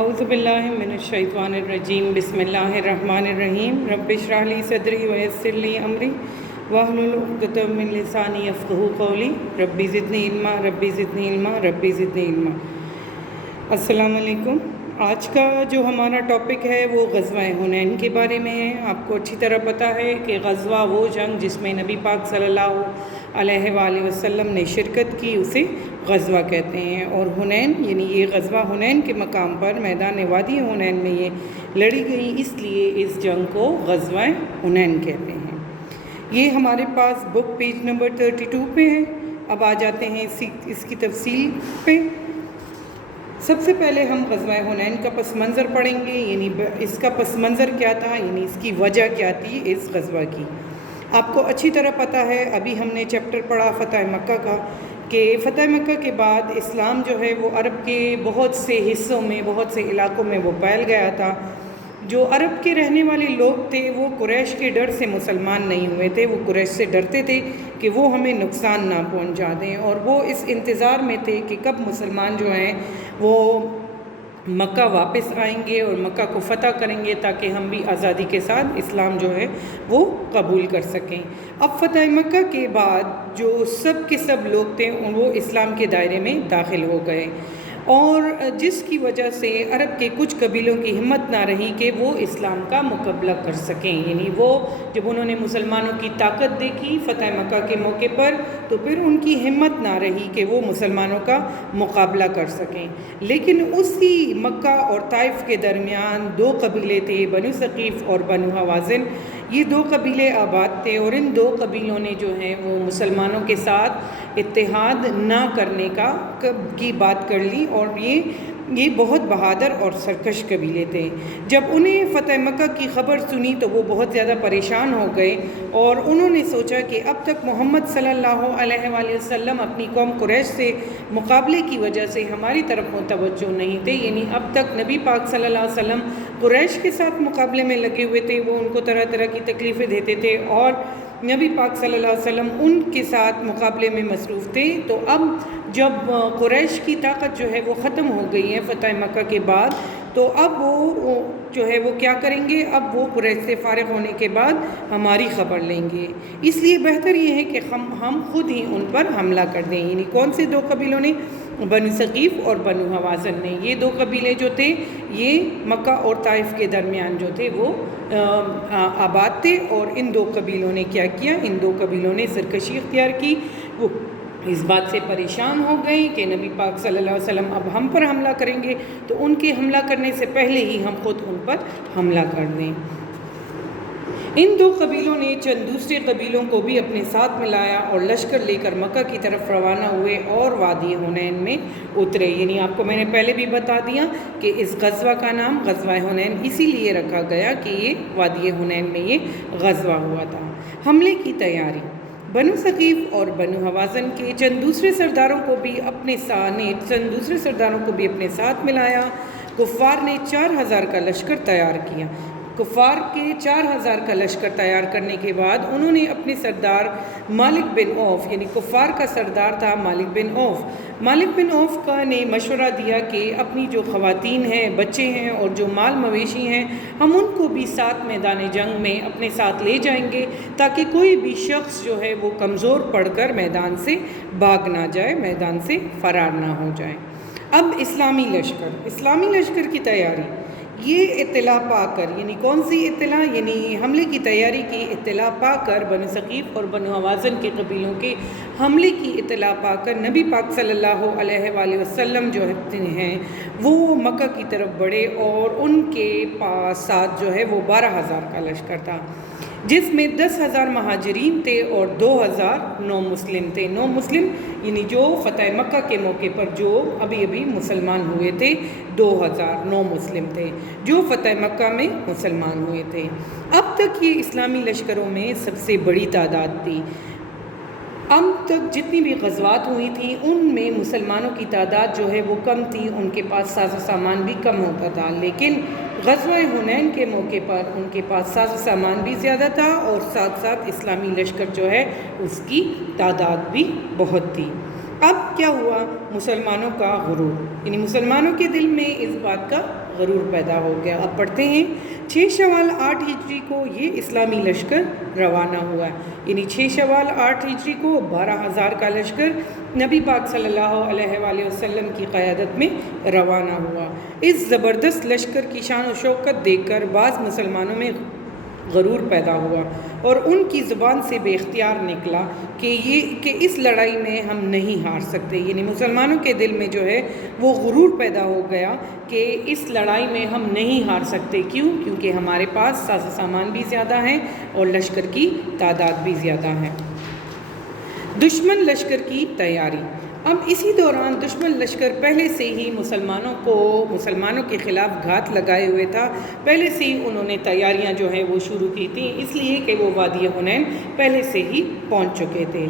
اعوذ باللہ من الشیطان الرجیم بسم اللہ الرحمن الرحیم رب اشرح لی صدری ویسر لی امری واحلل عقدۃ من لسانی یفقہوا قولی ربی زدنی علما ربی زدنی علما ربی زدنی علما۔ السلام علیکم۔ آج کا جو ہمارا ٹاپک ہے وہ غزوہ حنین کے بارے میں ہے۔ آپ کو اچھی طرح پتہ ہے کہ غزوہ وہ جنگ جس میں نبی پاک صلی اللہ علیہ وآلہ وسلم نے شرکت کی اسے غزوہ کہتے ہیں، اور حنین یعنی یہ غزوہ حنین کے مقام پر میدان وادی حنین میں یہ لڑی گئی، اس لیے اس جنگ کو غزوہ حنین کہتے ہیں۔ یہ ہمارے پاس بک پیج نمبر 32 پہ ہے۔ اب آ جاتے ہیں اس کی تفصیل پہ۔ سب سے پہلے ہم غزوہ حنین کا پس منظر پڑھیں گے، یعنی اس کا پس منظر کیا تھا، یعنی اس کی وجہ کیا تھی اس غزوہ کی۔ آپ کو اچھی طرح پتہ ہے، ابھی ہم نے چیپٹر پڑھا فتح مکہ کا، کہ فتح مکہ کے بعد اسلام جو ہے وہ عرب کے بہت سے حصوں میں، بہت سے علاقوں میں وہ پھیل گیا تھا۔ جو عرب کے رہنے والے لوگ تھے وہ قریش کے ڈر سے مسلمان نہیں ہوئے تھے، وہ قریش سے ڈرتے تھے کہ وہ ہمیں نقصان نہ پہنچا دیں، اور وہ اس انتظار میں تھے کہ کب مسلمان جو ہیں وہ مکہ واپس آئیں گے اور مکہ کو فتح کریں گے تاکہ ہم بھی آزادی کے ساتھ اسلام جو ہے وہ قبول کر سکیں۔ اب فتح مکہ کے بعد جو سب کے سب لوگ تھے وہ اسلام کے دائرے میں داخل ہو گئے، اور جس کی وجہ سے عرب کے کچھ قبیلوں کی ہمت نہ رہی کہ وہ اسلام کا مقابلہ کر سکیں، یعنی وہ جب انہوں نے مسلمانوں کی طاقت دیکھی فتح مکہ کے موقع پر تو پھر ان کی ہمت نہ رہی کہ وہ مسلمانوں کا مقابلہ کر سکیں۔ لیکن اسی مکہ اور طائف کے درمیان دو قبیلے تھے، بنو ثقیف اور بنو حوازن۔ یہ دو قبیلے آباد تھے، اور ان دو قبیلوں نے جو ہیں وہ مسلمانوں کے ساتھ اتحاد نہ کرنے کی بات کر لی، اور یہ بہت بہادر اور سرکش قبیلے تھے۔ جب انہیں فتح مکہ کی خبر سنی تو وہ بہت زیادہ پریشان ہو گئے، اور انہوں نے سوچا کہ اب تک محمد صلی اللہ علیہ وآلہ وسلم اپنی قوم قریش سے مقابلے کی وجہ سے ہماری طرف متوجہ نہیں تھے، یعنی اب تک نبی پاک صلی اللہ علیہ وسلم قریش کے ساتھ مقابلے میں لگے ہوئے تھے، وہ ان کو طرح طرح کی تکلیفیں دیتے تھے، اور نبی پاک صلی اللہ علیہ وسلم ان کے ساتھ مقابلے میں مصروف تھے۔ تو اب جب قریش کی طاقت جو ہے وہ ختم ہو گئی ہے فتح مکہ کے بعد، تو اب وہ جو ہے وہ کیا کریں گے، اب وہ قریش سے فارغ ہونے کے بعد ہماری خبر لیں گے۔ اس لیے بہتر یہ ہے کہ ہم خود ہی ان پر حملہ کر دیں۔ یعنی کون سے دو قبیلوں نے؟ بنو ثقیف اور بنو حوازن نے۔ یہ دو قبیلے جو تھے یہ مکہ اور طائف کے درمیان جو تھے وہ آباد تھے، اور ان دو قبیلوں نے کیا کیا، ان دو قبیلوں نے سرکشی اختیار کی۔ وہ اس بات سے پریشان ہو گئے کہ نبی پاک صلی اللہ علیہ وسلم اب ہم پر حملہ کریں گے، تو ان کے حملہ کرنے سے پہلے ہی ہم خود ان پر حملہ کر دیں۔ ان دو قبیلوں نے چند دوسرے قبیلوں کو بھی اپنے ساتھ ملایا اور لشکر لے کر مکہ کی طرف روانہ ہوئے اور وادی حنین میں اترے۔ یعنی آپ کو میں نے پہلے بھی بتا دیا کہ اس غزوہ کا نام غزوہ حنین اسی لیے رکھا گیا کہ یہ وادی حنین میں یہ غزوہ ہوا تھا۔ حملے کی تیاری۔ بنو ثقیف اور بنو حوازن کے چند دوسرے سرداروں کو بھی اپنے ساتھ ملایا۔ کفار نے 4000 کا لشکر تیار کیا۔ کفار کے 4000 کا لشکر تیار کرنے کے بعد انہوں نے اپنے سردار مالک بن عوف، یعنی کفار کا سردار تھا مالک بن عوف نے مشورہ دیا کہ اپنی جو خواتین ہیں، بچے ہیں اور جو مال مویشی ہیں، ہم ان کو بھی ساتھ میدان جنگ میں اپنے ساتھ لے جائیں گے تاکہ کوئی بھی شخص جو ہے وہ کمزور پڑ کر میدان سے بھاگ نہ جائے، میدان سے فرار نہ ہو جائے۔ اب اسلامی لشکر کی تیاری۔ یہ اطلاع پا کر، یعنی کون سی اطلاع، یعنی حملے کی تیاری کی اطلاع پا کر، بنو ثقیف اور بنو حوازن کے قبیلوں کے حملے کی اطلاع پا کر نبی پاک صلی اللہ علیہ وآلہ وسلم جو ہیں وہ مکہ کی طرف بڑھے، اور ان کے پاس ساتھ جو ہے وہ 12000 کا لشکر تھا، جس میں 10,000 مہاجرین تھے اور 2000 نو مسلم تھے۔ نو مسلم یعنی جو فتح مکہ کے موقع پر جو ابھی مسلمان ہوئے تھے، 2000 نو مسلم تھے جو فتح مکہ میں مسلمان ہوئے تھے۔ اب تک یہ اسلامی لشکروں میں سب سے بڑی تعداد تھی۔ اب تک جتنی بھی غزوات ہوئی تھیں ان میں مسلمانوں کی تعداد جو ہے وہ کم تھی، ان کے پاس ساز و سامان بھی کم ہوتا تھا، لیکن غزوہ حنین کے موقع پر ان کے پاس ساز و سامان بھی زیادہ تھا، اور ساتھ ساتھ اسلامی لشکر جو ہے اس کی تعداد بھی بہت تھی۔ اب کیا ہوا؟ مسلمانوں کا غرور، یعنی مسلمانوں کے دل میں اس بات کا غرور پیدا ہو گیا۔ اب پڑھتے ہیں 6 شوال 8 ہجری کو یہ اسلامی لشکر روانہ ہوا ہے، یعنی 6 شوال 8 ہجری کو 12,000 کا لشکر نبی پاک صلی اللہ علیہ وآلہ وسلم کی قیادت میں روانہ ہوا۔ اس زبردست لشکر کی شان و شوکت دیکھ کر بعض مسلمانوں میں غرور پیدا ہوا اور ان کی زبان سے بے اختیار نکلا کہ اس لڑائی میں ہم نہیں ہار سکتے، یعنی مسلمانوں کے دل میں جو ہے وہ غرور پیدا ہو گیا کہ اس لڑائی میں ہم نہیں ہار سکتے۔ کیوں؟ کیونکہ ہمارے پاس ساز و سامان بھی زیادہ ہیں اور لشکر کی تعداد بھی زیادہ ہے۔ دشمن لشکر کی تیاری۔ اب اسی دوران دشمن لشکر پہلے سے ہی مسلمانوں کے خلاف گھات لگائے ہوئے تھا، پہلے سے ہی انہوں نے تیاریاں جو ہیں وہ شروع کی تھیں، اس لیے کہ وہ وادی حنین پہلے سے ہی پہنچ چکے تھے۔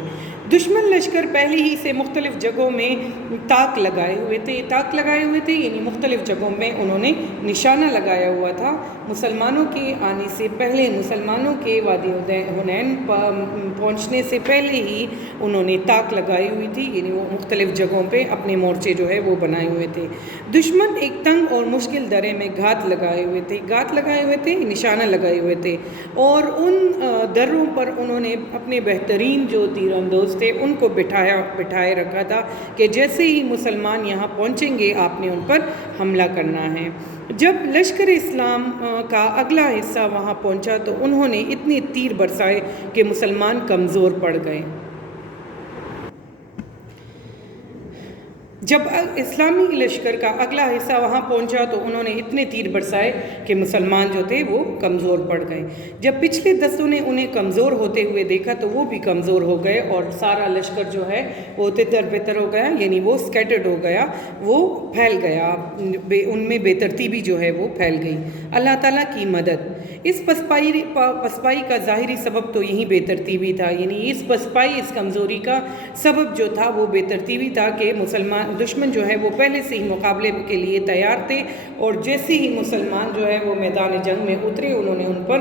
دشمن لشکر پہلے ہی سے مختلف جگہوں میں تاک لگائے ہوئے تھے، یعنی مختلف جگہوں میں انہوں نے نشانہ لگایا ہوا تھا۔ مسلمانوں کے آنے سے پہلے، مسلمانوں کے وادی حنین پہنچنے سے پہلے ہی انہوں نے تاک لگائی ہوئی تھی، یعنی وہ مختلف جگہوں پہ اپنے مورچے جو ہے وہ بنائے ہوئے تھے۔ دشمن ایک تنگ اور مشکل درے میں گھات لگائے ہوئے تھے، نشانہ لگائے ہوئے تھے، اور ان دروں پر انہوں نے اپنے بہترین جو تیر اندوز تھے ان کو بٹھائے رکھا تھا کہ جیسے ہی مسلمان یہاں پہنچیں گے آپ نے ان پر حملہ کرنا ہے۔ جب لشکر اسلام کا اگلا حصہ وہاں پہنچا تو انہوں نے اتنے تیر برسائے کہ مسلمان کمزور پڑ گئے۔ جب اسلامی لشکر کا اگلا حصہ وہاں پہنچا تو انہوں نے اتنے تیر برسائے کہ مسلمان جو تھے وہ کمزور پڑ گئے۔ جب پچھلے دستوں نے انہیں کمزور ہوتے ہوئے دیکھا تو وہ بھی کمزور ہو گئے اور سارا لشکر جو ہے وہ تتر بتر ہو گیا، یعنی وہ سکیٹرڈ ہو گیا، وہ پھیل گیا، ان میں بے ترتیبی جو ہے وہ پھیل گئی۔ اللہ تعالیٰ کی مدد۔ اس پسپائی کا ظاہری سبب تو یہی بے ترتیبی تھا، یعنی اس کمزوری کا سبب جو تھا وہ بے ترتیبی تھا کہ دشمن جو ہے وہ پہلے سے ہی مقابلے کے لیے تیار تھے، اور جیسے ہی مسلمان جو ہے وہ میدان جنگ میں اترے انہوں نے ان پر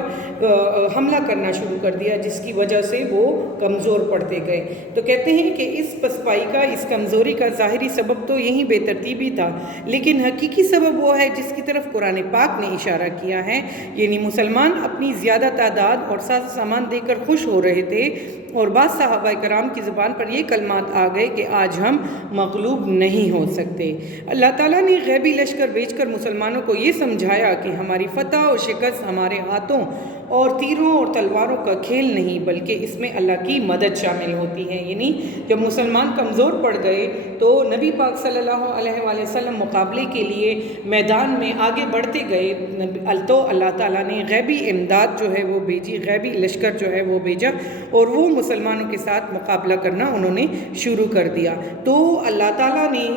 حملہ کرنا شروع کر دیا، جس کی وجہ سے وہ کمزور پڑتے گئے۔ تو کہتے ہیں کہ اس پسپائی کا، اس کمزوری کا ظاہری سبب تو یہی بے ترتیبی تھا، لیکن حقیقی سبب وہ ہے جس کی طرف قرآن پاک نے اشارہ کیا ہے، یعنی مسلمان اپنی زیادہ تعداد اور ساز و سامان دے کر خوش ہو رہے تھے، اور بعض صحابہ کرام کی زبان پر یہ کلمات آ گئے کہ آج ہم مغلوب نہیں ہو سکتے۔ اللہ تعالیٰ نے غیبی لشکر بھیج کر مسلمانوں کو یہ سمجھایا کہ ہماری فتح اور شکست ہمارے ہاتھوں اور تیروں اور تلواروں کا کھیل نہیں، بلکہ اس میں اللہ کی مدد شامل ہوتی ہے۔ یعنی جب مسلمان کمزور پڑ گئے تو نبی پاک صلی اللہ علیہ وآلہ وسلم مقابلے کے لیے میدان میں آگے بڑھتے گئے تو اللہ تعالیٰ نے غیبی امداد جو ہے وہ بھیجی، غیبی لشکر جو ہے وہ بھیجا، اور وہ مسلمانوں کے ساتھ مقابلہ کرنا انہوں نے شروع کر دیا۔ تو اللہ تعالیٰ نے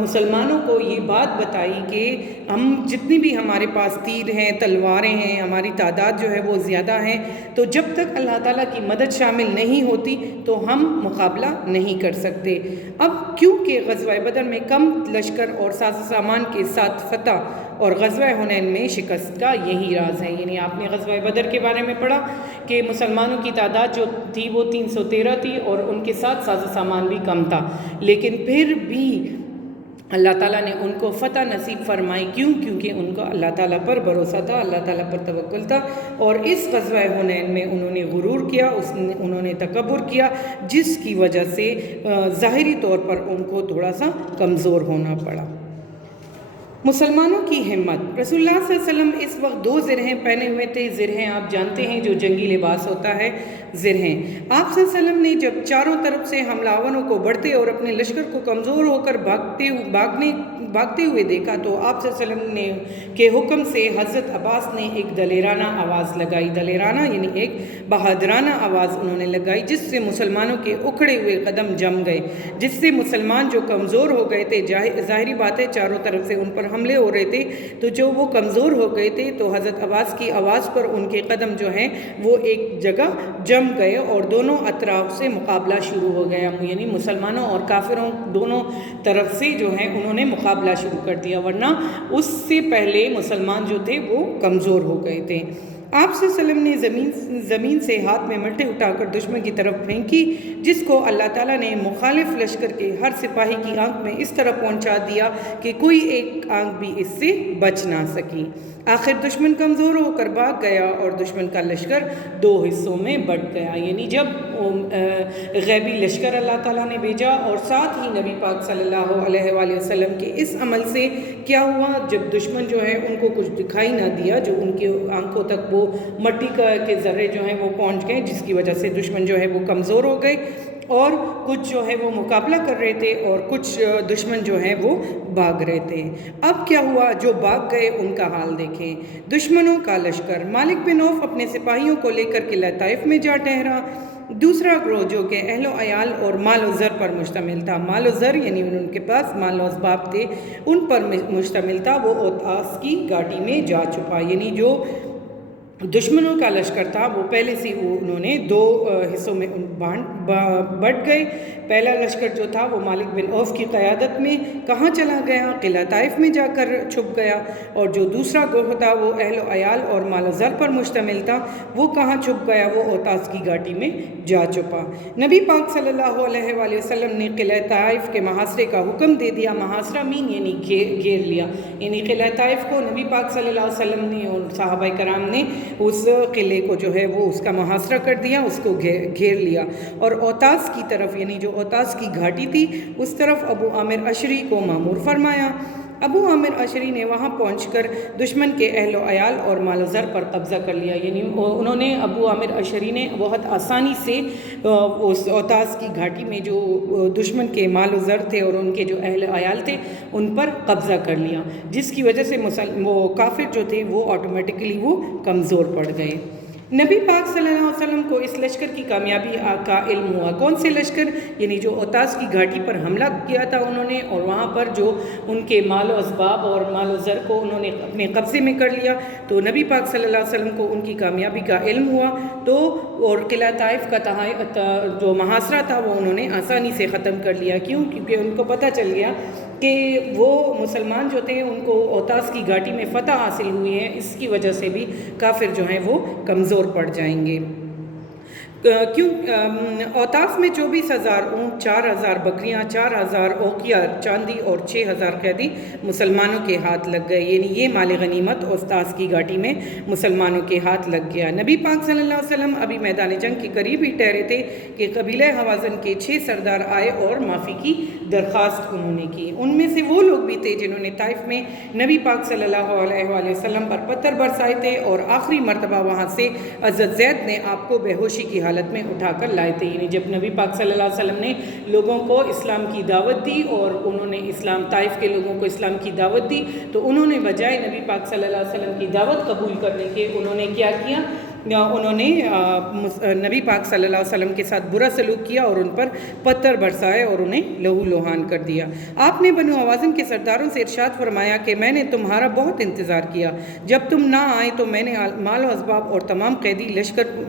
مسلمانوں کو یہ بات بتائی کہ ہم جتنی بھی ہمارے پاس تیر ہیں، تلواریں ہیں، ہماری تعداد جو ہے وہ زیادہ ہیں، تو جب تک اللہ تعالیٰ کی مدد شامل نہیں ہوتی تو ہم مقابلہ نہیں کر سکتے۔ اب کیونکہ غزوہ بدر میں کم لشکر اور ساز و سامان کے ساتھ فتح اور غزوہ حنین میں شکست کا یہی راز ہے، یعنی آپ نے غزوہ بدر کے بارے میں پڑھا کہ مسلمانوں کی تعداد جو تھی وہ 313 تھی اور ان کے ساتھ ساز و سامان بھی کم تھا، لیکن پھر بھی اللہ تعالیٰ نے ان کو فتح نصیب فرمائی۔ کیونکہ ان کو اللہ تعالیٰ پر بھروسہ تھا، اللہ تعالیٰ پر توکل تھا، اور اس غزوہ حنین میں انہوں نے غرور کیا، انہوں نے تکبر کیا، جس کی وجہ سے ظاہری طور پر ان کو تھوڑا سا کمزور ہونا پڑا۔ مسلمانوں کی ہمت۔ رسول اللہ صلی اللہ علیہ وسلم اس وقت 2 زرہیں پہنے ہوئے تھے۔ زرہیں آپ جانتے ہیں جو جنگی لباس ہوتا ہے، زرہیں۔ آپ صلی اللہ علیہ وسلم نے جب چاروں طرف سے حملہ آوروں کو بڑھتے اور اپنے لشکر کو کمزور ہو کر بھاگتے ہوئے دیکھا تو آپ صلی اللہ علیہ وسلم نے کے حکم سے حضرت عباس نے ایک دلیرانہ آواز لگائی، دلیرانہ یعنی ایک بہادرانہ آواز انہوں نے لگائی، جس سے مسلمانوں کے اکھڑے ہوئے قدم جم گئے، جس سے مسلمان جو کمزور ہو گئے تھے، ظاہری بات ہے چاروں طرف سے ان پر حملے ہو رہے تھے، تو جو وہ کمزور ہو گئے تھے تو حضرت عباس کی آواز پر ان کے قدم جو ہیں وہ ایک جگہ جم گئے اور دونوں اطراف سے مقابلہ شروع ہو گیا، یعنی مسلمانوں اور کافروں دونوں طرف سے جو ہیں انہوں نے مقابلہ شروع کر دیا، ورنہ اس سے پہلے مسلمان جو تھے وہ کمزور ہو گئے تھے۔ آپ صلی اللہ علیہ وسلم نے زمین سے ہاتھ میں ملٹے اٹھا کر دشمن کی طرف پھینکی، جس کو اللہ تعالیٰ نے مخالف لشکر کے ہر سپاہی کی آنکھ میں اس طرح پہنچا دیا کہ کوئی ایک آنکھ بھی اس سے بچ نہ سکی۔ آخر دشمن کمزور ہو کر بھاگ گیا اور دشمن کا لشکر 2 حصوں میں بٹ گیا۔ یعنی جب غیبی لشکر اللہ تعالیٰ نے بھیجا اور ساتھ ہی نبی پاک صلی اللہ علیہ وآلہ وسلم کے اس عمل سے کیا ہوا، جب دشمن جو ہے ان کو کچھ دکھائی نہ دیا، جو ان کی آنکھوں تک وہ مٹی کے ذرے جو ہیں وہ پہنچ گئے، جس کی وجہ سے دشمن جو ہے وہ کمزور ہو گئے اور کچھ جو ہے وہ مقابلہ کر رہے تھے اور کچھ دشمن جو ہیں وہ بھاگ رہے تھے۔ اب کیا ہوا، جو بھاگ گئے ان کا حال دیکھیں۔ دشمنوں کا لشکر مالک بن عوف اپنے سپاہیوں کو لے کر قلعہ طائف میں جا ٹھہرا۔ دوسرا گروہ جو کہ اہل و عیال اور مال و زر پر مشتمل تھا، مال و زر یعنی ان کے پاس مال و اسباب تھے، ان پر مشتمل تھا، وہ اوطاس کی گھاٹی میں جا چھپا۔ یعنی جو دشمنوں کا لشکر تھا وہ پہلے سے انہوں نے 2 حصوں میں بٹ گئے۔ پہلا لشکر جو تھا وہ مالک بن عوف کی قیادت میں کہاں چلا گیا، قلعہ طائف میں جا کر چھپ گیا، اور جو دوسرا گروہ تھا وہ اہل و عیال اور مال و زر پر مشتمل تھا، وہ کہاں چھپ گیا، وہ اوطاس کی گھاٹی میں جا چھپا۔ نبی پاک صلی اللہ علیہ وآلہ وسلم نے قلعہ طائف کے محاصرے کا حکم دے دیا۔ محاصرہ یعنی گھیر لیا، یعنی قلعہ طائف کو نبی پاک صلی اللہ علیہ وسلم نے اور صحابہ کرام نے اس قلعے کو جو ہے وہ اس کا محاصرہ کر دیا، اس کو گھیر لیا، اور اوطاس کی طرف یعنی جو اوطاس کی گھاٹی تھی اس طرف ابو عامر اشری کو مامور فرمایا۔ ابو عامر اشری نے وہاں پہنچ کر دشمن کے اہل و عیال اور مال و زر پر قبضہ کر لیا۔ یعنی انہوں نے ابو عامر اشری نے بہت آسانی سے اس اوطاس کی گھاٹی میں جو دشمن کے مال و زر تھے اور ان کے جو اہل و عیال تھے ان پر قبضہ کر لیا، جس کی وجہ سے وہ کافر جو تھے وہ آٹومیٹکلی وہ کمزور پڑ گئے۔ نبی پاک صلی اللہ علیہ وسلم کو اس لشکر کی کامیابی کا علم ہوا۔ کون سے لشکر؟ یعنی جو اوطاس کی گھاٹی پر حملہ کیا تھا انہوں نے، اور وہاں پر جو ان کے مال و اسباب اور مال و زر کو انہوں نے اپنے قبضے میں کر لیا، تو نبی پاک صلی اللہ علیہ وسلم کو ان کی کامیابی کا علم ہوا، تو اور قلعہ طائف کا جو محاصرہ تھا وہ انہوں نے آسانی سے ختم کر لیا۔ کیوں؟ کیونکہ ان کو پتہ چل گیا کہ وہ مسلمان جو تھے ان کو اوطاس کی گھاٹی میں فتح حاصل ہوئی ہے، اس کی وجہ سے بھی کافر جو ہیں وہ کمزور پڑ جائیں گے۔ اوطاس میں 24,000 اونٹ، 4,000 بکریاں، 4,000 اوقیہ چاندی اور 6,000 قیدی مسلمانوں کے ہاتھ لگ گئے۔ یعنی یہ مال غنیمت اوطاس کی گھاٹی میں مسلمانوں کے ہاتھ لگ گیا۔ نبی پاک صلی اللہ علیہ وسلم ابھی میدان جنگ کے قریب ہی ٹھہرے تھے کہ قبیلہ حوازن کے 6 سردار آئے اور معافی کی درخواست انہوں نے کی۔ ان میں سے وہ لوگ بھی تھے جنہوں نے طائف میں نبی پاک صلی اللہ علیہ وآلہ وسلم پر پتھر برسائے تھے، اور آخری مرتبہ وہاں سے حضرت زید نے آپ کو بے ہوشی کی حالت میں اٹھا کر لائے تھے۔ یعنی جب نبی پاک صلی اللہ علیہ وسلم نے لوگوں کو اسلام کی دعوت دی اور انہوں نے طائف کے لوگوں کو اسلام کی دعوت دی، تو انہوں نے بجائے نبی پاک صلی اللہ علیہ وسلم کی دعوت قبول کرنے کے انہوں نے کیا کیا، انہوں نے نبی پاک صلی اللہ علیہ وسلم کے ساتھ برا سلوک کیا اور ان پر پتھر برسائے اور انہیں لہو لہان کر دیا۔ آپ نے بنو حوازن کے سرداروں سے ارشاد فرمایا کہ میں نے تمہارا بہت انتظار کیا، جب تم نہ آئے تو میں نے مال و اسباب اور تمام قیدی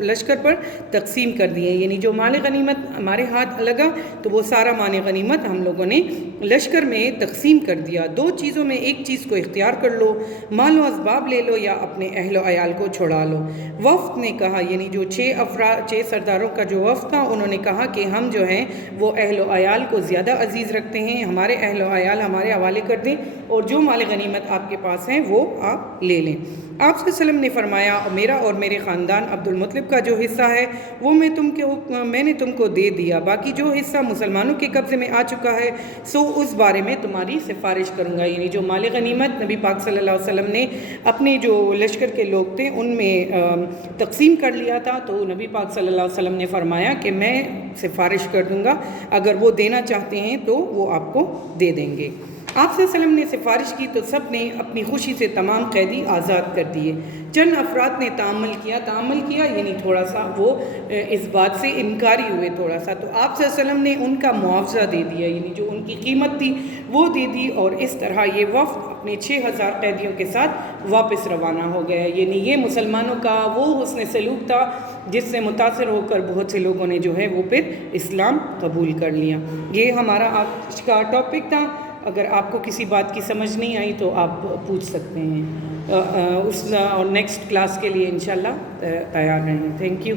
لشکر پر تقسیم کر دیے۔ یعنی جو مال غنیمت ہمارے ہاتھ لگا تو وہ سارا مال غنیمت ہم لوگوں نے لشکر میں تقسیم کر دیا۔ 2 چیزوں میں ایک چیز کو اختیار کر لو، مال و اسباب لے لو یا اپنے اہل و عیال کو چھڑا لو۔ وفد نے کہا، یعنی جو 6 سرداروں کا جو وفد تھا انہوں نے کہا کہ ہم جو ہیں وہ اہل و عیال کو زیادہ عزیز رکھتے ہیں، ہمارے اہل و عیال ہمارے حوالے کر دیں، اور جو مال غنیمت آپ کے پاس ہیں وہ آپ لے لیں۔ آپ صلی اللہ علیہ وسلم نے فرمایا، میرا اور میرے خاندان عبد المطلب کا جو حصہ ہے وہ میں نے تم کو دے دیا، باقی جو حصہ مسلمانوں کے قبضے میں آ چکا ہے سو اس بارے میں تمہاری سفارش کروں گا۔ یعنی جو مال غنیمت نبی پاک صلی اللہ علیہ وسلم نے اپنے جو لشکر کے لوگ تھے ان میں تقسیم کر لیا تھا، تو نبی پاک صلی اللہ علیہ وسلم نے فرمایا کہ میں سفارش کر دوں گا، اگر وہ دینا چاہتے ہیں تو وہ آپ کو دے دیں گے۔ آپ صلی اللہ علیہ وسلم نے سفارش کی تو سب نے اپنی خوشی سے تمام قیدی آزاد کر دیے۔ چند افراد نے تعامل کیا یعنی تھوڑا سا وہ اس بات سے انکاری ہوئے تھوڑا سا، تو آپ صلی اللہ علیہ وسلم نے ان کا معاوضہ دے دیا، یعنی جو ان کی قیمت تھی وہ دے دی، اور اس طرح یہ وفد اپنے 6,000 قیدیوں کے ساتھ واپس روانہ ہو گیا۔ یعنی یہ مسلمانوں کا وہ حسن سلوک تھا جس سے متاثر ہو کر بہت سے لوگوں نے جو ہے وہ پھر اسلام قبول کر لیا۔ یہ ہمارا آج کا ٹاپک تھا۔ اگر آپ کو کسی بات کی سمجھ نہیں آئی تو آپ پوچھ سکتے ہیں۔ اس اور نیکسٹ کلاس کے لیے انشاءاللہ تیار رہیں. Thank you.